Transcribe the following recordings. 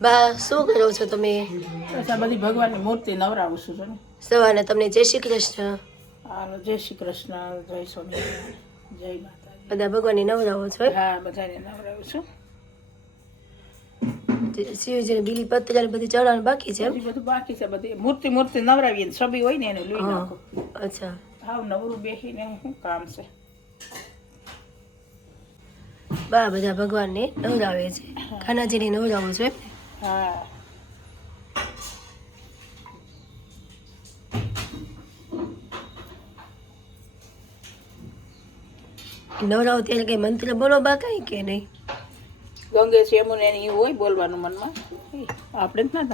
બા શું કરો છો તમે? બસ આ બધી ભગવાનની મૂર્તિ નવરાવું છું ને. સવારે તમને જય શ્રી કૃષ્ણ. હાલો, જય શ્રી કૃષ્ણ, જય સ્વામિનારાયણ, જય માતાજી. બધા ભગવાનની નવરાવો છો એમ? હા, બધાને નવરાવું છું. શિવજીને બીલી પત્ર ને બધી ચડાવવાનું બાકી છે એમ? હજી બધું બાકી છે. બધી મૂર્તિ નવરાવીએ ને છબી હોય ને એને લઈ હા, નાખું. અચ્છા. હાવ નવરું બેસીને શું કામ છે. બા બધા ભગવાનને નવરાવે છે. ખાનાજીને નવરાવો છો એમ ને? હા. નવરાવો ત્યારે કઈ મંત્ર બોલો બા કઈ કે નહીં? ગંગે છે યમુને એવું હોય બોલવાનું મનમાં. આપણે જ ના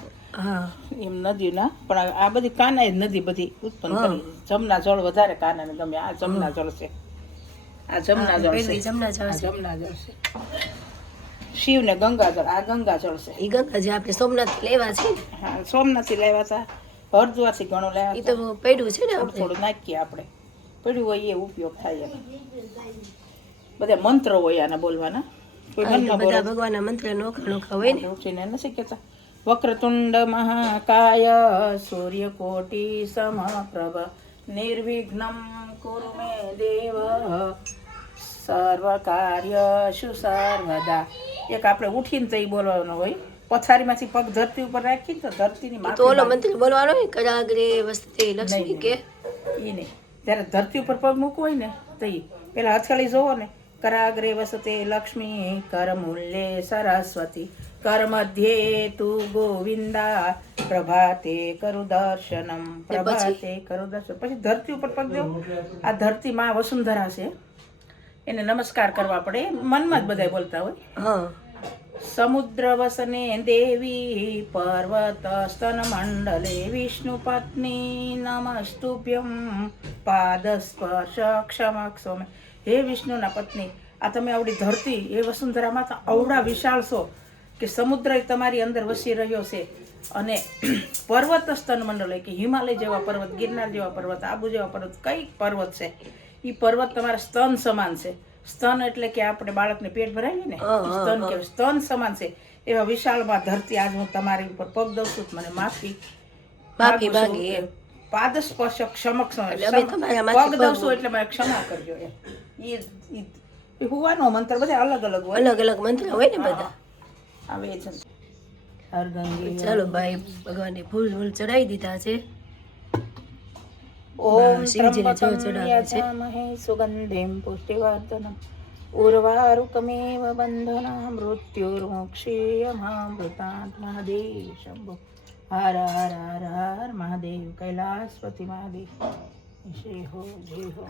હા એમ નદી ના પણ આ બધી કાના જ નદી બધી ઉત્પન્ન કરી. જમના જળ વધારે કાનાને ગમે. આ જમના જળ છે. આ જમના જળ છે. જમના આ જળ છે. જમના જળ છે. શિવ ને ગંગાજળ. આ ગંગાજળ છે. એ ગંગાજી આપણે સોમનાથ લેવા છે ને? હા, સોમનાથથી લાવ્યા હતા. હરદ્વારથી ઘણું એ લાવ્યા તો હતા. પડ્યું છે ને થોડું આપણે. થોડું નાખીએ આપણે. પડ્યું હોય એ ઉપયોગ થાય એમ. બધા મંત્રો હોય આના બોલવાના. કોઈ મનમાં બોલે. બધા ભગવાનના મંત્ર નોખા નોખા હોય ને. ઉઠીને નથી કહેતા વક્રતુંડ મહાકાય સૂર્યકોટિ સમપ્રભ નિર્વિઘ્નમ કુરુ મે દેવ સર્વ કાર્યશુ સર્વદા. એક આપણે ઉઠીને તો એ બોલવાનો હોય. પથારીમાંથી પગ ધરતી ઉપર રાખી તો ધરતીની એ તો ઓલો માથે મંત્ર બોલવાનો ને, કરાગ્રે વસતે લક્ષ્મી કે એ નહીં. જ્યારે ધરતી ઉપર પગ મૂકવો હોય ને તો એ પેલા હથેળી જોવો ને. કરાગ્રે વસતે લક્ષ્મી કરમૂલ્યે સરસ્વતી કરમધ્યે તુ ગોવિંદા પ્રભાતે કરુ દર્શનમ પ્રભાતે કરુ દર્શન. પછી ધરતી ઉપર પગ દેવો. આ ધરતી માં વસુંધરા છે એને નમસ્કાર કરવા પડે. મનમાં જ બધા બોલતા હોય. હા. સમુદ્ર વસને દેવી પર્વત સ્તન મંડલે વિષ્ણુ પત્ની નમસ્તુભ્યમ પાદ સ્પર્શ ક્ષમક્ષો. હે વિષ્ણુના પત્ની, આ તમે આવડી ધરતી એ વસુંધરામાં તો અવડા વિશાળ છો કે સમુદ્ર તમારી અંદર વસી રહ્યો છે. અને પર્વત સ્તન મંડળ કે હિમાલય જેવા પર્વત, ગિરનાર જેવા પર્વત, આબુ જેવા પર્વત, કઈ પર્વત છે એ પર્વત તમારા સ્તન સમાન છે. સ્તન એટલે કે આપણે બાળકને પેટ ભરાવીએ ને, સ્તન કહેવાય. સ્તન સમાન છે એવા વિશાળમાં ધરતી આજ હું તમારી ઉપર પગ દઉં છું. મને માફી માંગી. પાદ સ્પર્શ ક્ષમક્ષમ. પગ દઉં છું એટલે મને ક્ષમા કરજો એમ. એ હુવાનો મંત્ર બધા અલગ અલગ હોય. અલગ અલગ મંત્ર હોય ને બધા. આવે છે. હર ગંગે. ચાલો ભાઈ, ભગવાનને ફૂલ ચડાવી દીધા છે. ઓમ શિવજીને જળ ત્રંબકમ ચડાવે છે. યજામહે સુગંધિમ પુષ્ટિવર્ધનમ ઉર્વારુકમેવ બંધના મૃત્યુર્મોક્ષીયમામૃતાત્ મહાદેવ શંભો. હર હર હર હર મહાદેવ. કૈલાસપતિ મહાદેવ શ્રી હો જય હો.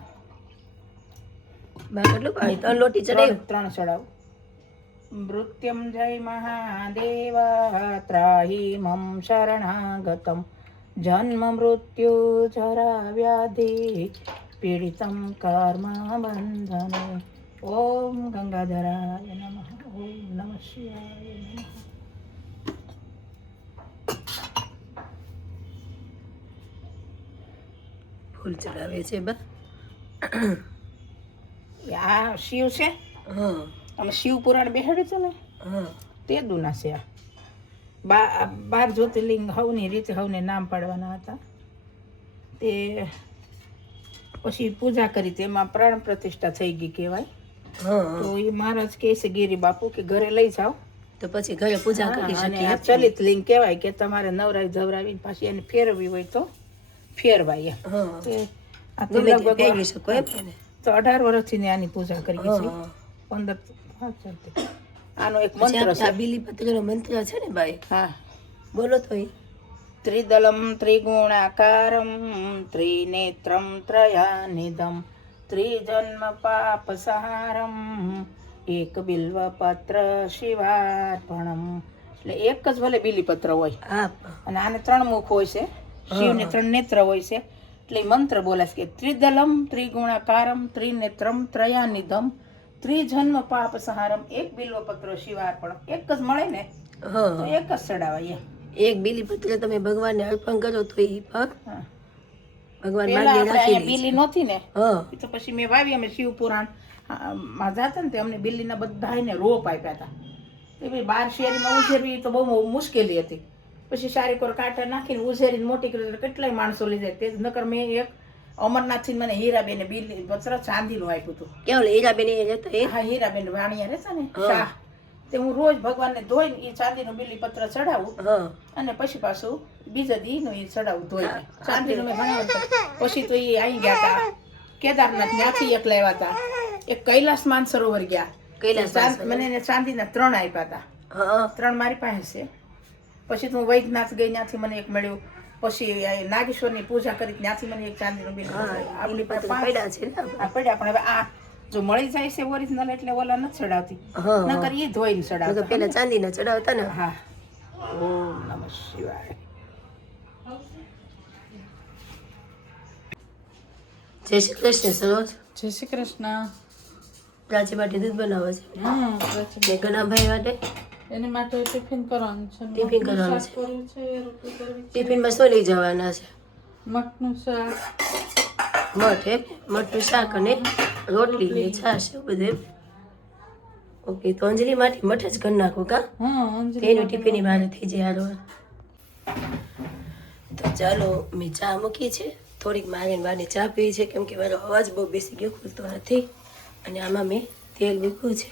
બા કેટલું ભાઈ? 3 લોટી ચડાવી. 3 ચડાવું. મૃત્યુમ જય મહાદેવ ત્રાહી મમ શરણાગતમ જન્મ મૃત્યુ જરા વ્યાધિ પીડિતમ કર્મ બંધને. ઓમ ગંગાધરાય નમઃ. ઓમ નમઃ શિવાય નમઃ. ફૂલ ચડાવે છે બા. આ શિવ છે. હા અમે શિવ પુરાણ બેસાડ્યું હતું ને, હા. તે દુના છે. આ 12 જ્યોતિર્લિંગ હવની રીતે હવને નામ પાડવાના હતા. તે પછી પૂજા કરી તેમાં પ્રાણ પ્રતિષ્ઠા થઈ ગઈ કહેવાય. તો એ મહારાજ કહે છે ગિરી બાપુ કે ઘરે લઈ જાઓ તો પછી ઘરે પૂજા કરી અને શકીએ. આ ચલિત લિંગ કહેવાય કે તમારે નવરાવી ધવરાવીને પાછી એને ફેરવવી હોય તો ફેરવાય એમ. આ તિલક પહેરી શકો એમ ને. તો 18 વર્ષથી ને આની પૂજા કરી છે. 15 આનો એક મંત્ર છે. બીલીપત્રનો મંત્ર છે ને ભાઈ? હા, બોલો તો. ત્રિદલમ ત્રિગુણાકારમ ત્રિનેત્રમ ત્રયાનિદમ ત્રિજન્મ પાપસહારમ એક બિલ્વ પત્ર શિવાર્પણમ. એટલે એક જ ભલે બીલીપત્ર હોય અને આને 3 મુખ હોય છે. શિવને 3 નેત્ર હોય છે. એટલે મંત્ર બોલે છે કે ત્રિદલમ ત્રિગુણાકારમ ત્રિનેત્રમ ત્રયાનિદમ ત્રિજન્મ પાપસહારમ એક બિલ્વપત્ર શિવાર્પણમ. એક જ મળે ને તો એક જ ચડાવાય. એક બીલીપત્ર તમે ભગવાનને અર્પણ કરો તો એ ભગવાન બીલી નહોતી ને તો પછી મેં વાવી. અમે શિવ પુરાણ માં જાતા ને તે અમને બિલ્લીના બધાને રોપ આપ્યા હતા. એ બી બાર શેરીમાં ઉછેરવી તો બહુ મુશ્કેલી હતી. પછી સારી કોર કાંટા નાખીને ઉછેરીને મોટી કરી તો કેટલાય માણસો લઈ જાય. તે નકર મેં એક અમરનાથથી મને હીરાબેને બિલ પત્ર ચાંદીનું આપ્યું હતું. કેવું હીરાબેન એ રહેતા એ? હા, હીરાબેન વાણિયા રહેતા ને શાહ. તે હું રોજ ભગવાનને ધોઈને એ ચાંદીનું બીલી પત્ર ચડાવું અને પછી પાછું બીજા દીનું એ ચડાવું ધોઈને. ચાંદીનું મેં ઘણા વખત. પછી તો એ અહીં ગયા હતા કેદારનાથ, ત્યાંથી એક લાવ્યા હતા. એક કૈલાસ માનસરોવર ગયા. મને એને ચાંદીના 3 આપ્યા હતા. 3 મારી પાસે છે. પછી તો હું વૈદ્યનાથ ગઈ, ત્યાંથી મને એક મળ્યું. પછી નાગેશ્વરની પૂજા કરી, ત્યાંથી મને એક ચાંદીનું બિલ. આપણી પાસે પડ્યા છે ને, પડ્યા. પણ હવે આ જો મળી જાય છે ઓરિજિનલ એટલે ઓલા નથી ચડાવતી, નકર ઈ ધોઈને ચડાવતા. પેલા ચાંદીના ચડાવતા ને. હા. ઓમ નમઃ શિવાય. જય શ્રી કૃષ્ણ સરોજ. જય શ્રી કૃષ્ણ. પ્રાચી માટે દૂધ બનાવે છે ને ગણાભાઈ માટે એની માટે ટિફિન કરવાનું છે. ટિફિન કરવાનું છે. રોટલી કરવી છે. ટિફિનમાં શું લઈ જવાના છે? મઠનું શાક. મઠ મઠનું શાક અને રોટલી ને છાશ એવું બધું. ઓકે, તો અંજલિ માટે મઠ જ કરી નાખું કા? એનું ટિફિનની બહાર થઈ જાય. હારો, તો ચાલો મેં ચા મૂકી છે. થોડીક મારે બાને ચા પીવી છે કેમ કે મારો અવાજ બહુ બેસી ગયો, ખુલતો નથી. અને આમાં મેં તેલ મૂક્યું છે.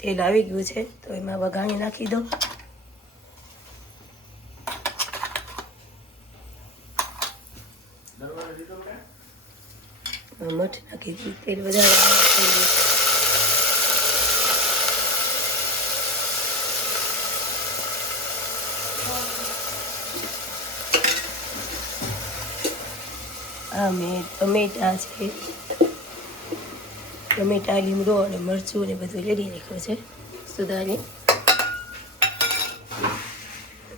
તેલ આવી ગયું છે તો એમાં વઘાણી નાખી દઉં. મઠ નાખી દઉં. તેલ વધારે આ મેં ટમેટા છે, ટમેટા, લીમડો અને મરચું ને બધું રેડી રાખ્યું છે સુધારી.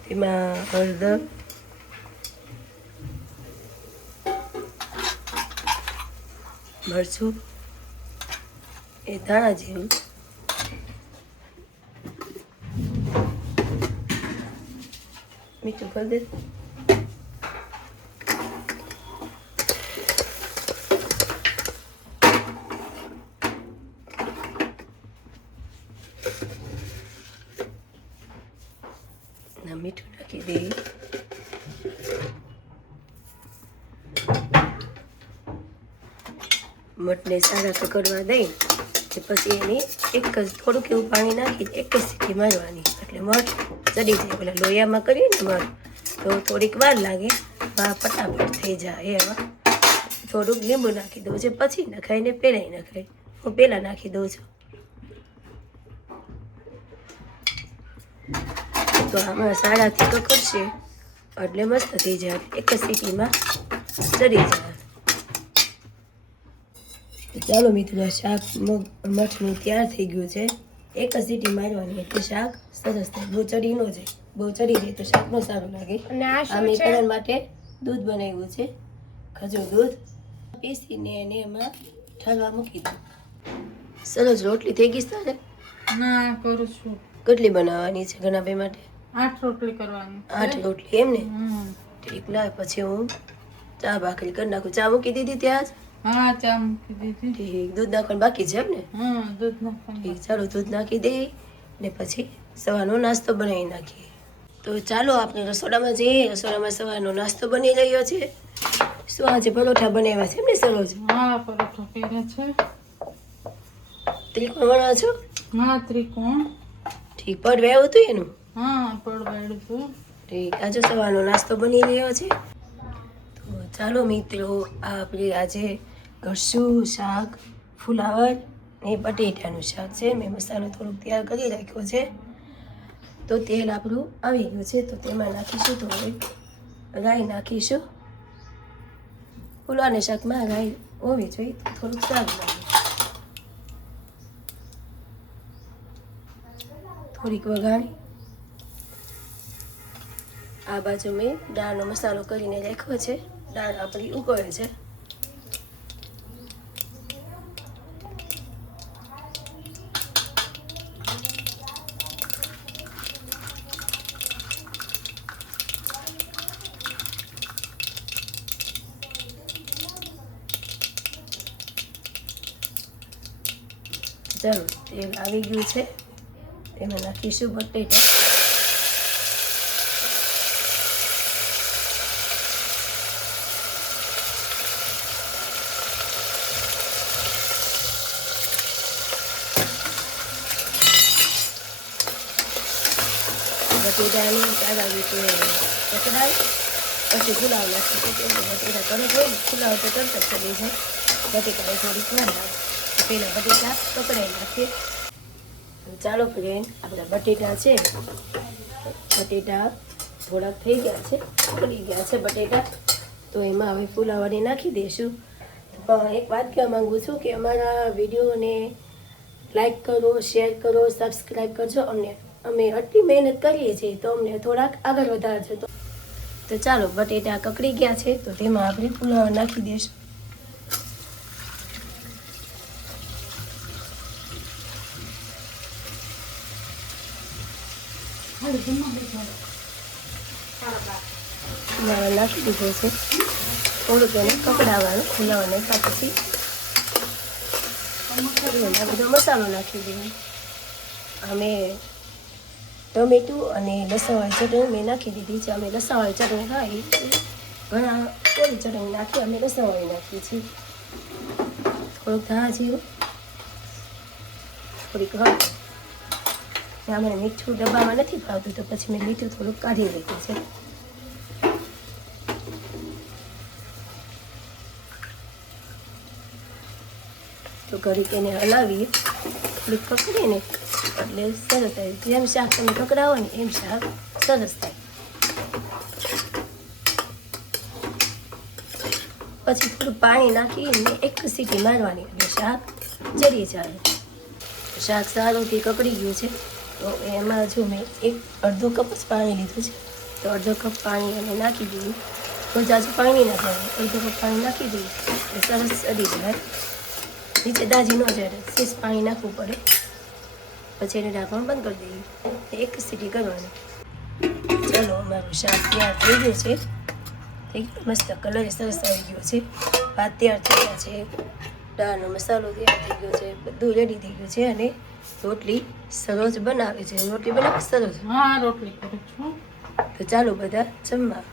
તેમાં હળદર, મરચું, એ ધાણા જેવું, મીઠું કરી દે. મીઠું નાખી દઈએ. મઠને સારા કકડવા દઈ પછી એને એક જ થોડુંક એવું પાણી નાખી એક જ સીટી મારવાની એટલે મઠ ચડી જાય. પેલા લોયામાં કરીએ ને મઠ તો થોડીક વાર લાગે, ફટાફટ થઈ જાય. એમાં થોડુંક લીંબુ નાખી દઉં છે, પછી નખાય ને પહેલાં નખાય. હું પહેલાં નાખી દઉં છું. તો આમાં સાડાથી કકડશે એટલે મસ્ત થઈ જાય, એક જ સીટીમાં ચડી જાય. ચાલો મિત્રો, શાક મઠનું તૈયાર થઈ ગયું છે. એક જ સીટી મારવાની એટલે શાક સરસ થાય. બહુ ચડી ન જાય, બહુ ચડી જાય તો શાક ન સારું લાગે. આ મેં કરણ માટે દૂધ બનાવ્યું છે, ખજૂર દૂધ પીસીને એને એમાં ઠરવા મૂકી દઉં. સરસ રોટલી થઈ ગઈ તારે? ના, કરું છું. કેટલી બનાવવાની છે ગણાભાઈ માટે? 8 રોટલી કરવાની. 8 રોટલી એમ ને? ઠીક. ના, પછી હું ચા ભાખરી કરી નાખું. ચા મૂકી દીધી ત્યાં જ? હા, ચા મૂકી દીધી. ઠીક. દૂધ નાખવાનું બાકી છે એમ ને? દૂધ નાખવાનું. ઠીક, ચાલો દૂધ નાખી દઈએ ને પછી સવારનો નાસ્તો બનાવી નાખીએ. તો ચાલો આપણે રસોડામાં જઈએ. રસોડામાં સવારનો નાસ્તો બની રહ્યો છે. શું આજે પરોઠા બનાવ્યા છે એમ ને સરોજ? હા, પરોઠા કર્યા છે. ત્રિકોણ વણા છો? હા, ત્રિકોણ. ઠીક. પડ આવ્યું હતું એનું? હા, પડવાડ્યું હતું. ઠીક. આજે સવારનો નાસ્તો બની રહ્યો છે. તો ચાલો મિત્રો, આપણે આજે કરશું શાક ફુલાવર ને બટેટાનું શાક છે. મેં મસાલો થોડોક તૈયાર કરી રાખ્યો છે. તો તેલ આપણું આવી ગયું છે તો તેમાં નાખીશું થોડી રાઈ નાખીશું. ફુલાવરના શાકમાં રાઈ હોવી જોઈએ તો થોડુંક સારું લાગે. થોડીક વઘાણી. આ બાજુ મેં દાળનો મસાલો કરીને રાખ્યો છે. દાળ આપણી ઉકળે છે. ચાલો, તેલ આવી ગયું છે. એમાં નાખીશું બટેટા. બટેટાની ચારા રીતે પકડાય પછી ફુલાવ નાખીશું. કેમ કે બટેટા તરત હોય ને ફુલાવ તો તરત જ ચડી જાય. બટેટાને થોડીક વાર લાગે પહેલાં બટેટા પકડાઈ નાખીએ. ચાલો ફ્રેન્ડ, આપણા બટેટા છે, બટેટા થોડાક થઈ ગયા છે, પકડી ગયા છે બટેટા, તો એમાં હવે ફુલાવાને નાખી દઈશું. પણ એક વાત કહેવા માગું છું કે અમારા વિડીયોને લાઈક કરો, શેર કરો, સબસ્ક્રાઈબ કરજો. અમે આટલી મહેનત કરીએ છીએ તો અમને થોડાક આગળ વધારજો. તો ચાલો, બટેટા કકડી ગયા છે તો તેમાં આપણે ફુલાવા નાખી દઈશું. નાખી દીધો છે, થોડુંક એને કકડાવવાનું ફુલાવાને, પછી એના બધો મસાલો નાખી દેવાનો. અમે ટમેટું અને લસણવાળી ચટણી મેં નાખી દીધી છે. અમે લસણવાળી ચટણી ખાઈ, ઘણા થોડી ચટણી નાખી, અમે લસણવાળી નાખીએ છીએ. થોડુંક ધાણા જીરું, થોડીક હળદર. મને મીઠું ડબ્બામાં નથી ભાવતું તો પછી મેં મીઠું થોડુંક કાઢી લીધું છે. તો ઘડીક એને હલાવીએ, થોડીક પકડીને એટલે સરસ થાય. જેમ શાક તમે પકડાવો ને એમ શાક સરસ થાય. પછી થોડું પાણી નાખીને એક સીટી મારવાની એટલે શાક જરી જાય. શાક સારુંથી કકડી ગયું છે તો એમાં જો મેં અડધો કપ જ પાણી લીધું છે, તો અડધો કપ પાણી અમે નાખી દીધું. તો જાજુ પાણી નાખવાનું, અડધો કપ પાણી નાખી દઈએ એટલે સરસ અડી જાય. નીચે દાજી ન જાય, શેષ પાણી નાખવું પડે. પછી એને ઢાંકવાનું બંધ કરી દઈએ, એક સીટી કરવાની. ચલો, અમારું શાક તૈયાર થઈ ગયું છે. મસ્ત કલર સરસ આવી ગયો છે. ભાત તૈયાર થઈ ગયા છે, દાળનો મસાલો તૈયાર થઈ ગયો છે, બધું રેડી થઈ ગયું છે. અને રોટલી સરોજ બનાવે છે. રોટલી બનાવે સરોજ? હા, રોટલી કરું છું. તો ચાલો બધા જમવા.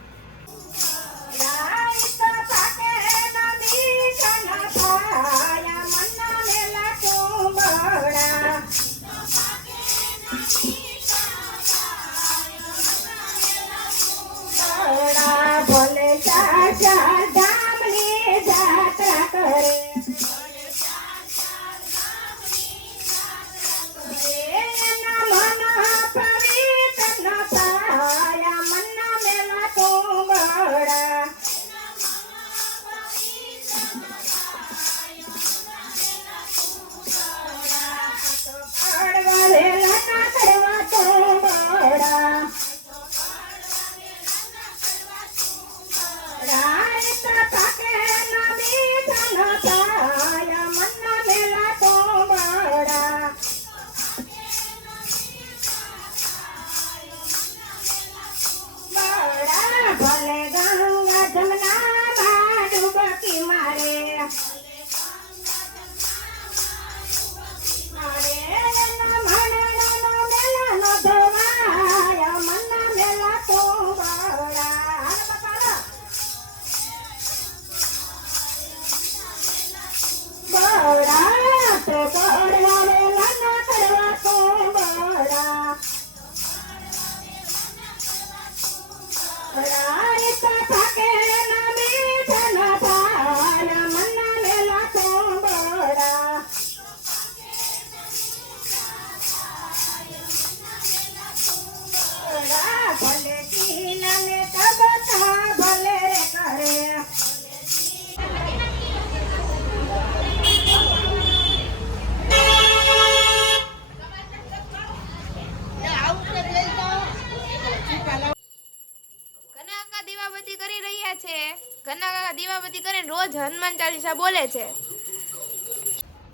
ઘરના કાકા દીવાબત્તી કરીને રોજ હનુમાન ચાલીસા બોલે છે.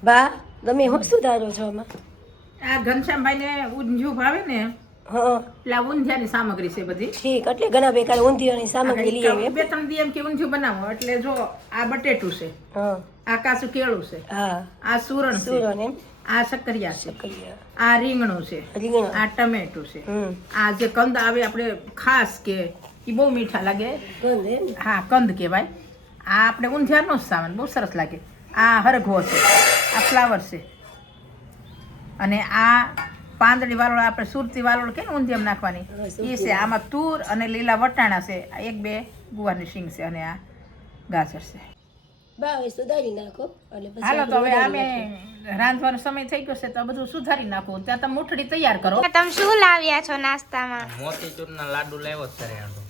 બા, તમે શું સુધારો છો આમાં? આ ઘનશ્યામભાઈને ઊંધિયું ભાવે ને, હા, એટલે ઊંધિયાની સામગ્રી છે બધી. ઠીક. એટલે ઘણા બેકાર ઊંધિયાની સામગ્રી લઈ આવીએ. 2-3 દી એમ કે ઊંધિયું બનાવો, એટલે જો આ બટેટું છે, હા, આ કાચું કેળું છે, હા, આ સુરણ છે, સુરણ એમ, આ શક્કરિયા છે, શક્કરિયા, આ રીંગણું છે, રીંગણા, આ ટમેટું છે, હમ, આ જે કંદ આવે આપણે ખાસ કે એ બહુ મીઠા લાગે, કંદ એમ ને? હા કંદ કહેવાય. આ આપણે ઊંધિયાનો જ સામાન બહુ સરસ લાગે. આ હરઘવો છે, આ ફ્લાવર છે, અને આ પાંદડી વાલોળ આપણે સુરતી વાલોળ કે ને ઊંધિયામાં નાખવાની હા, એ સુરતી છે. આમાં તુર અને લીલા વટાણા છે, આ 1-2 ગુવારની શીંગ છે, અને આ ગાજર છે. બા હવે સુધારી નાખો એટલે પછી હાલો તો આપણે હવે વધારી અમે નાખીએ. રાંધવાનો સમય થઈ ગયો છે તો બધું સુધારી નાખું. ત્યાં તમે મુઠડી તૈયાર કરો. તમે શું લાવ્યા છો નાસ્તામાં? મોતીચૂરના લાડુ લાવ્યો છે રેડો.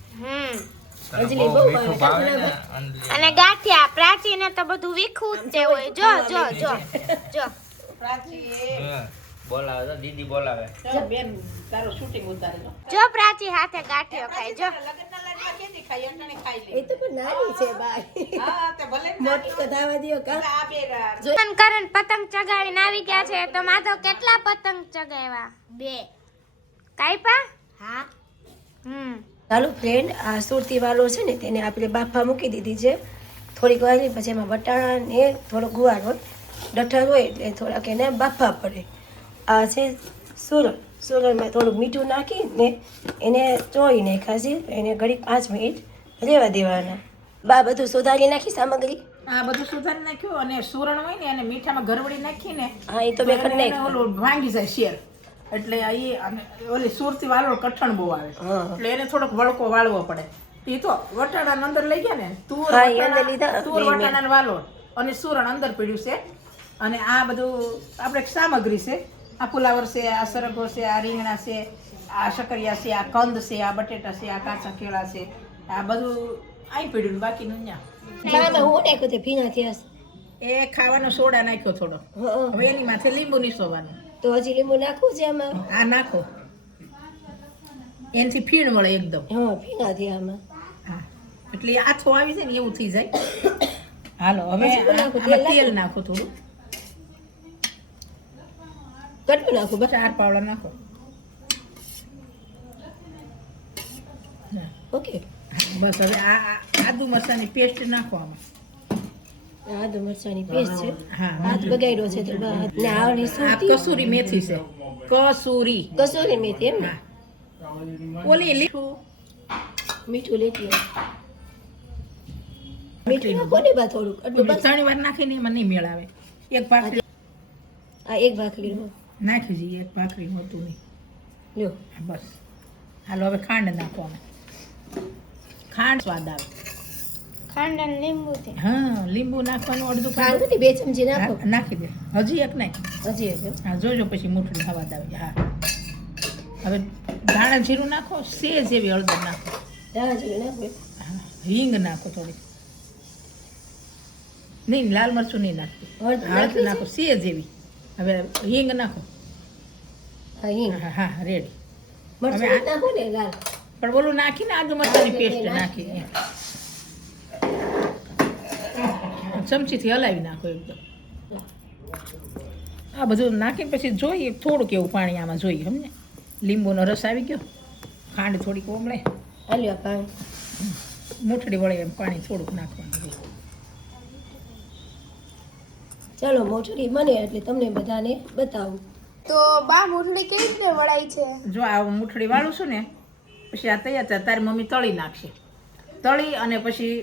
અંજલિ બહુ ભાવે, ભાવે ને કાકુના અને ગાંઠિયા પ્રાચીને તો બધું વીખું જ તે હોય. જો જો જો જો બોલાવે તો દીદી બોલાવે. જો બેન તારો શૂટિંગ ઉતારે જો. જો પ્રાચી હાથે ગાંઠિયો ખાય જો. લગનના લાડવા કેદી ખાઈ અટાણે ખાઈ લે. એ તો પણ નાની છે બા, હા તે ભલે મોટી તો થવા દ્યો કા. આ બે કરણ પતંગ ચગાવીને આવી ગયા છે. તો માધવ કેટલા પતંગ ચગાવ્યા? 2. કાઈપા? હા. ચાલો ફ્રેન્ડ, આ સુરતી વાલો છે ને તેને આપણે બાફા મૂકી દીધી છે થોડીક વાર, પછી એમાં વટાણા ને થોડો ગુવાર હોય, ડઠર હોય એટલે થોડાક એને બાફા પડે. આ છે સુરણ, સુરણમાં થોડું મીઠું નાખીને એને ચોળી નાખ્યા છે, એને ઘડી 5 મિનિટ રહેવા દેવાના. બા બધું સુધારી નાખી સામગ્રી. આ બધું સુધારી નાખ્યું, અને સુરણ હોય ને અને મીઠામાં ગરવડી નાખીને હા એ તો મેં કરી એને નાખ્યું. ઓલું ભાંગી જાય શેર. એટલે એ અને ઓલી સુરતી વાલોળ કઠણ બહુ આવે, હા. એટલે એને થોડોક વળકો વાળવો પડે. એ તો વટાણા અંદર લઈ ગયા ને, તુર હા, એ અંદર લીધા. તુર વટાણા વાલોળ અને સુરણ અંદર પડ્યું છે. અને આ બધું આપણે સામગ્રી છે. આ ફુલાવર છે, આ સરગવો છે, આ રીંગણા છે, આ શક્કરિયા છે, આ કંદ છે, આ બટેટા છે, આ કાચા કેળા છે. આ બધું અહીં પડ્યું ને બાકીનું અહીંયા. બામાં હું નાખ્યું તે ભીના થયા છે. એ ખાવાનો સોડા નાખ્યો થોડો. હા, હવે એની માથે લીંબુ નીસોવાનું. તો હજી લીંબુ નાખવું છે આમાં? આ નાખો, એનાથી ફીણ વળે એકદમ. હા, ભીના થયા આમાં. હા, એટલે આથો આવી જાય ને એવું થઈ જાય. હાલો હવે હજી પણ નાખો, આમાં તેલ તેલ નાખો થોડું, કેટલું નાખું બસ? 4 પાવડા નાખો. ઓકે. બસ હવે આ આદુ મરચાની પેસ્ટ નાખો આમાં. આદુ મરચાની પેસ્ટ છે. હા, હાથ બગાડ્યો છે તો બા. ને આવની આ સુરતી કસૂરી મેથી છે, કસૂરી. કસૂરી મેથી એમ ને? હા, ઓલી લીઠું મીઠું લેતી આવ. મીઠું નાખો ને બા થોડુંક, આટલું બસ. 3 વાર નાખીને એમાં નહીં મેળ આવે. એક ભાખરી આ એક ભાખરીનો નાખી જઈએ, એક ભાખરી હોતું નહીં. લ્યો. બસ હાલો હવે ખાંડ નાખો આમાં. ખાંડ સ્વાદ આવે. ખાંડ અને લીંબુ છે. હા, લીંબુ નાખવાનું અડધું ખાંડ ખાંડ નથી, 2 ચમચી નાખો. નાખી દે. હજી એક નહીં. હજી હજી. હા, જોજો પછી મૂઠડી હવાદ આવે. હા, હવે ધાણા જીરું નાખો, સેજ એવી હળદર નાખો, ધાણા જીરું નાખો. હા, હિંગ નાખો થોડી. નહીં, લાલ મરચું નહીં નાખતું. હળદર હળદર નાખવી નાખો સેજ એવી. હવે હિંગ નાખો. હા, હિંગ. હા હા, રેડી. મરચું હવે આ- નાખો ને લાલ. પણ બોલું નાખીને આદુ મરચાની પેસ્ટ નાખી ચમચીથી હલાવી નાખો એકદમ. આ બધું નાખીને પછી જોઈએ થોડુંક એવું પાણી આમાં જોઈએ, સમજે? લીંબુનો રસ આવી ગયો, ખાંડ થોડીક ઓમળે, હાલ્યો આ પાણી. મૂઠડી વળે એમ પાણી થોડુંક નાખવાનું. ચાલો મોટરી બને એટલે તમને બધાને બતાવું. તો બા મુઠડી કેવી રીતે વળાય છે? જો આ મૂઠડી વાળું છું ને, પછી આ તૈયાર થાય તારી મમ્મી તળી નાખશે. તળી અને પછી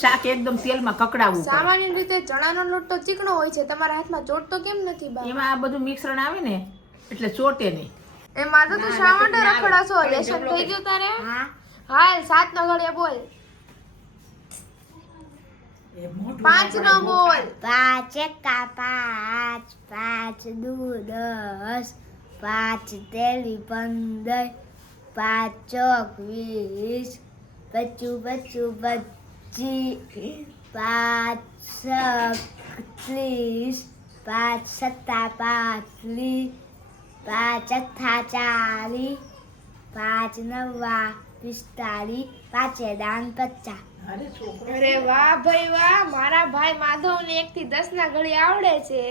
શાક એકદમ તેલમાં કકડાવવું પડે. સામાન્ય રીતે ચણાનો લોટ તો ચીકણો હોય છે, તમારા હાથમાં ચોટતો કેમ નથી બા? એમાં આ બધું મિશ્રણ આવે ને એટલે ચોટે નહીં. એ માથે તો શા માટે રખડાશો? લેશન થઈ ગયું તારે? હાલ 7 નો ઘડિયા બોલ. 5 નો બોલ. 5 એકા 5, 5 દુ 10, 5 તેલી 15, 5 ચોક 20, 25 25, 5 છક 30, 5 સત્તા 35, 5 અઠ્ઠા 40, 5 નવા 45, 5 દાન 50. અરે વાહ ભાઈ વાહ, મારા ભાઈ માધવને 1 થી 10 ના ઘડી આવડે છે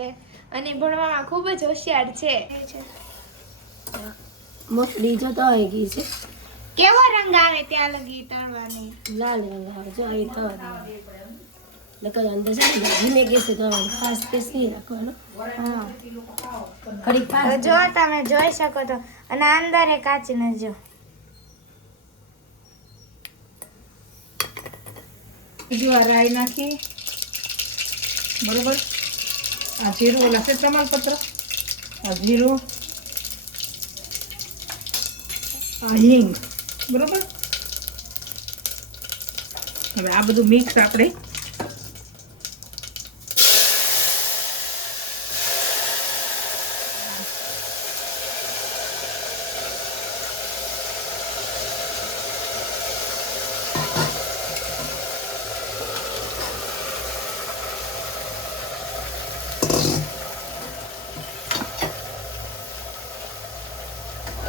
અને ભણવામાં ખૂબ જ હોશિયાર છે. મોટરી જો તો આવી ગઈ છે. કેવો રંગ આવે ત્યાં લગી તળવાની? લાલ રંગ આવે જો અહીં થવા દે. નકર અંદર છે ને ધીમે ગેસે કરવાનું, ફાસ્ટ ગેસ નહીં રાખવાનો. હા ઘડીક તો ફાસ્ટ જો તમે જોઈ શકો તો, અને અંદર એ કાચીને જો બીજું આ રાઈ નાખી, બરોબર. આ જીરું ઓલા છે તમાલપત્ર, આ જીરું, આ હિંગ, બરોબર. હવે આ બધું મિક્સ આપણે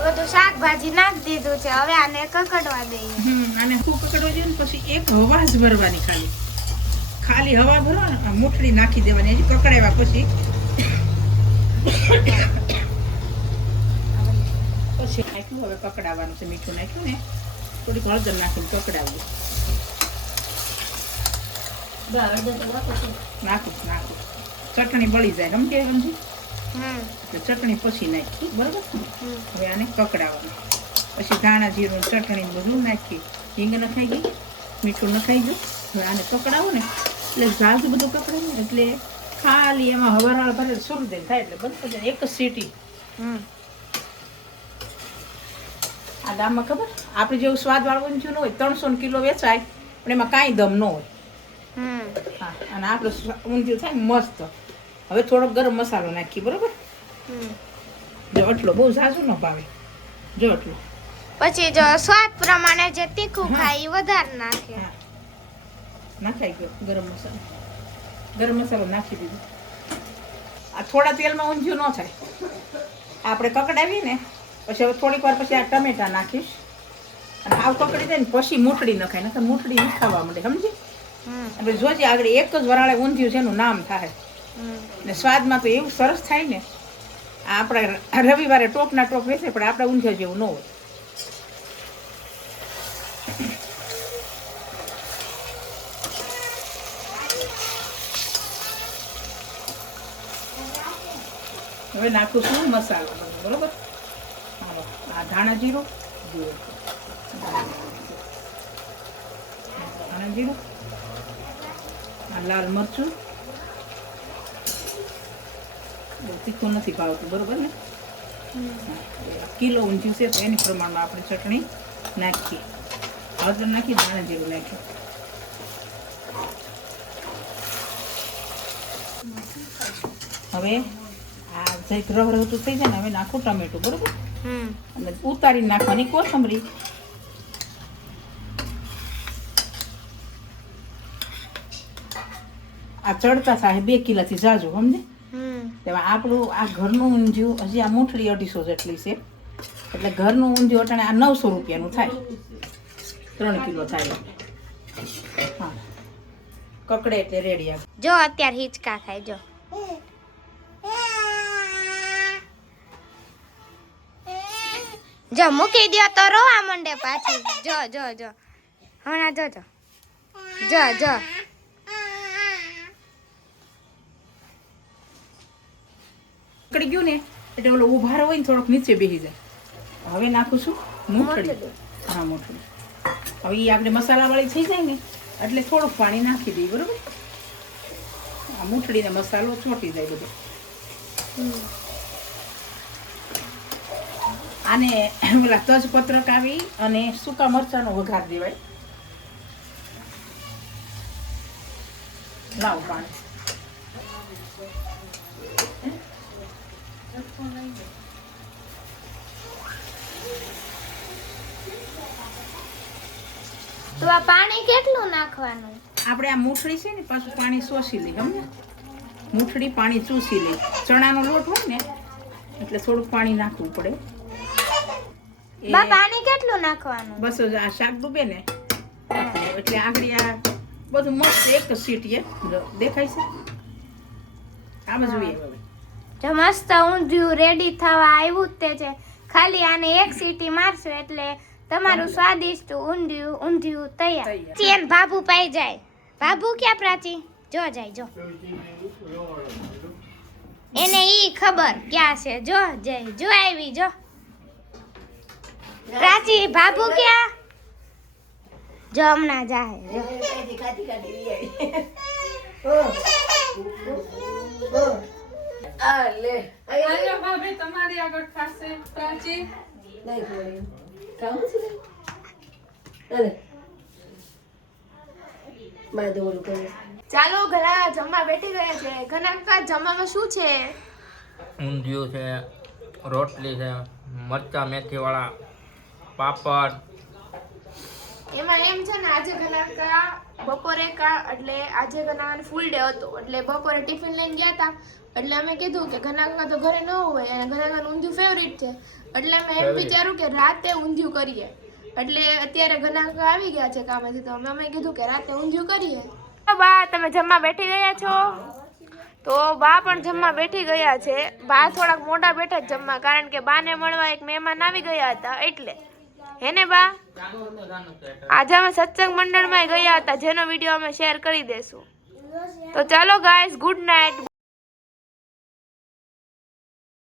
બધું શાકભાજી નાખી દીધું છે. હવે આને કકડવા દઈએ. આને ખૂબ પકડવું જોઈએ ને પછી એક હવા જ ભરવાની, ખાલી હવા ભરો ને આ મૂઠડી નાખી દેવાની, હજી કકડાવ્યા પછી નાખ્યું. હવે કકડાવવાનું છે, મીઠું નાખ્યું ને થોડીક હળદર નાખીને કકડાવીએ. હળદર તો નાખો છો. નાખું ચટણી બળી જાય, સમજે સમજી. હમ એટલે ચટણી પછી નાખી, બરોબર. હવે આને કકડાવવાનું, પછી ધાણા જીરું ચટણી બધું નાખી, હિંગ નખાઈ ગઈ, મીઠું નખાઈ ગયું. હવે આને કકડાવો ને એટલે ઝાઝ બધું કકડાવે ને એટલે ખાલી એમાં હવારાળ ભરે સુર દે થાય એટલે બંધ થઈ જાય. એક જ સીટી. આ ગામમાં ખબર આપણે જેવું સ્વાદવાળું ઊંધિયું ન હોય, 300 કિલો વેચાય પણ એમાં કાંઈ દમ ન હોય. હા, અને આપણે ઊંધિયું થાય મસ્ત. હવે થોડોક ગરમ મસાલો નાખી, બરોબર. જો આટલો બહુ ઝાઝું ન ભાવે, જો આટલો. પછી જો સ્વાદ પ્રમાણે જે તીખું ખાય એ વધારે નાખે. હા, નાખાઈ ગયો ગરમ મસાલો. ગરમ મસાલો નાખી દીધો. આ થોડા તેલમાં ઊંધિયું ન થાય. આપણે કકડાવીએ ને પછી હવે થોડીક વાર પછી આ ટમેટા નાખીશ, અને આવ કકડી જાય ને પછી મૂઠડી નખાય, નકર મૂઠડી નહીં ખાવા મળે, સમજી. આપણે જોજે આગળ એક જ વરાળે ઊંધિયું છે એનું નામ થાય ને સ્વાદમાં તો એવું સરસ થાય ને. આપણે રવિવારે ટોપના ટોપ વેચે પણ આપણે ઊંધિયા જેવું ન હોય. હવે નાખું છું મસાલો, બરોબર. હાલો, આ ધાણા જીરું, ધાણા જીરું, આ લાલ મરચું, બહુ તીખું નથી ભાવતું, બરોબર ને. કિલો ઊંધિયું છે તો એની પ્રમાણમાં આપણે ચટણી નાખીએ, હળદર નાખી, ધાણા જીરું નાખીએ. હવે આ જઈક રહતું થઈ જાય ને હવે નાખું ટમેટું, બરોબર. અને ઉતારી નાખવાની કોથમરી. આ ચડતા થાય 2 કિલોથી જાજુ, સમજે. તેમાં આપણું આ ઘરનું ઊંધિયું હજી આ મૂઠડી 250 જેટલી છે, એટલે ઘરનું ઊંધિયું અટાણે આ 900 રૂપિયાનું થાય, 3 કિલો થાય. હા, કકડે એટલે રેડી. જો અત્યારે હિંચકા ખાય. જો જો મૂકી દો તો રોવા માંડે પાછી. જો જો જો હમણાં જો જો જો જો કકડી ગયું ને એટલે ઓલો ઉભારો હોય ને થોડોક નીચે બેસી જાય. હવે નાખું છું મૂઠડી. હા, મૂઠડી. હવે એ આપણે મસાલાવાળી થઈ જાય ને એટલે થોડુંક પાણી નાખી દઈએ, બરોબર. આ મૂઠડીને મસાલો ચોંટી જાય બધો. આને ઓલા તજપત્ર કાવી અને સૂકા મરચાંનો વઘાર દેવાય. લાવ પાણી. તો આ પાણી કેટલું નાખવાનું? આપણે આ મૂઠડી છે ને પાછું પાણી શોષી લે, સમજે. મૂઠડી પાણી ચૂસી લે. ચણાનો લોટ હોય ને એટલે થોડુંક પાણી નાખવું પડે. બા પાણી કેટલું નાખવાનું? બસ આ શાક ડૂબે ને એટલે આખડી આ બધું મસ્ત એક જ સીટીએ દેખાય છે. આમ જોઈએ હવે જો મસ્ત ઊંધિયું રેડી થવા આવ્યું જ તે છે. ખાલી આને એક સીટી મારશો એટલે તમારું સ્વાદિષ્ટ ઊંધિયું તૈયાર. ચેન ભાભુ પાઈ જાય. ભાભુ ક્યાં પ્રાચી? જો જાય જો એને ઈ ખબર ક્યાં છે જો જાય જો આવી જો પ્રાચી બાબુ ક્યાં જો હમણાં જાય જો ખાતી ખાતી લઈ આવી. આ લે આજો ભાભી તમારી આગળ ખાશે પ્રાચી નહીં ખવડાવ્યું. ખાવું છે ને? હાલે. મારે તો ઓલું કરે. ચાલો ઘણા જમવા બેઠી ગયા છે. ઘણા કાકા જમવામાં શું છે? ઊંધિયું છે, રોટલી છે, મરચા મેથીવાળા, પાપડ. એમાં એમ છે ને આજે ઘણા કાકા બપોરે એટલે આજે ઘણા ફૂલ ડે હતો એટલે બપોરે ટિફિન લઈને ગયા હતા એટલે અમે કીધું કે ઘણા કાકા તો ઘરે ન હોય અને ઘણા કાકા ઊંધિયું ફેવરિટ છે એટલે અમે એમ વિચાર્યું કે રાતે ઊંધિયું કરીએ એટલે અત્યારે ઘણા કાકા આવી ગયા છે કામેથી તો અમે કીધું કે રાતે ઊંધિયું કરીએ. બા તમે જમવા બેઠી ગયા છો? તો બા પણ જમવા બેઠી ગયા છે. બા થોડાક મોડા બેઠા જ જમવા કારણ કે બાને મળવા એક મહેમાન આવી ગયા હતા એટલે હેને બા. આજે અમે સત્સંગ મંડળમાં ગયા હતા જેનો વિડીયો અમે શેર કરી દેશું. તો ચાલો ગાઈઝ ગુડ નાઇટ.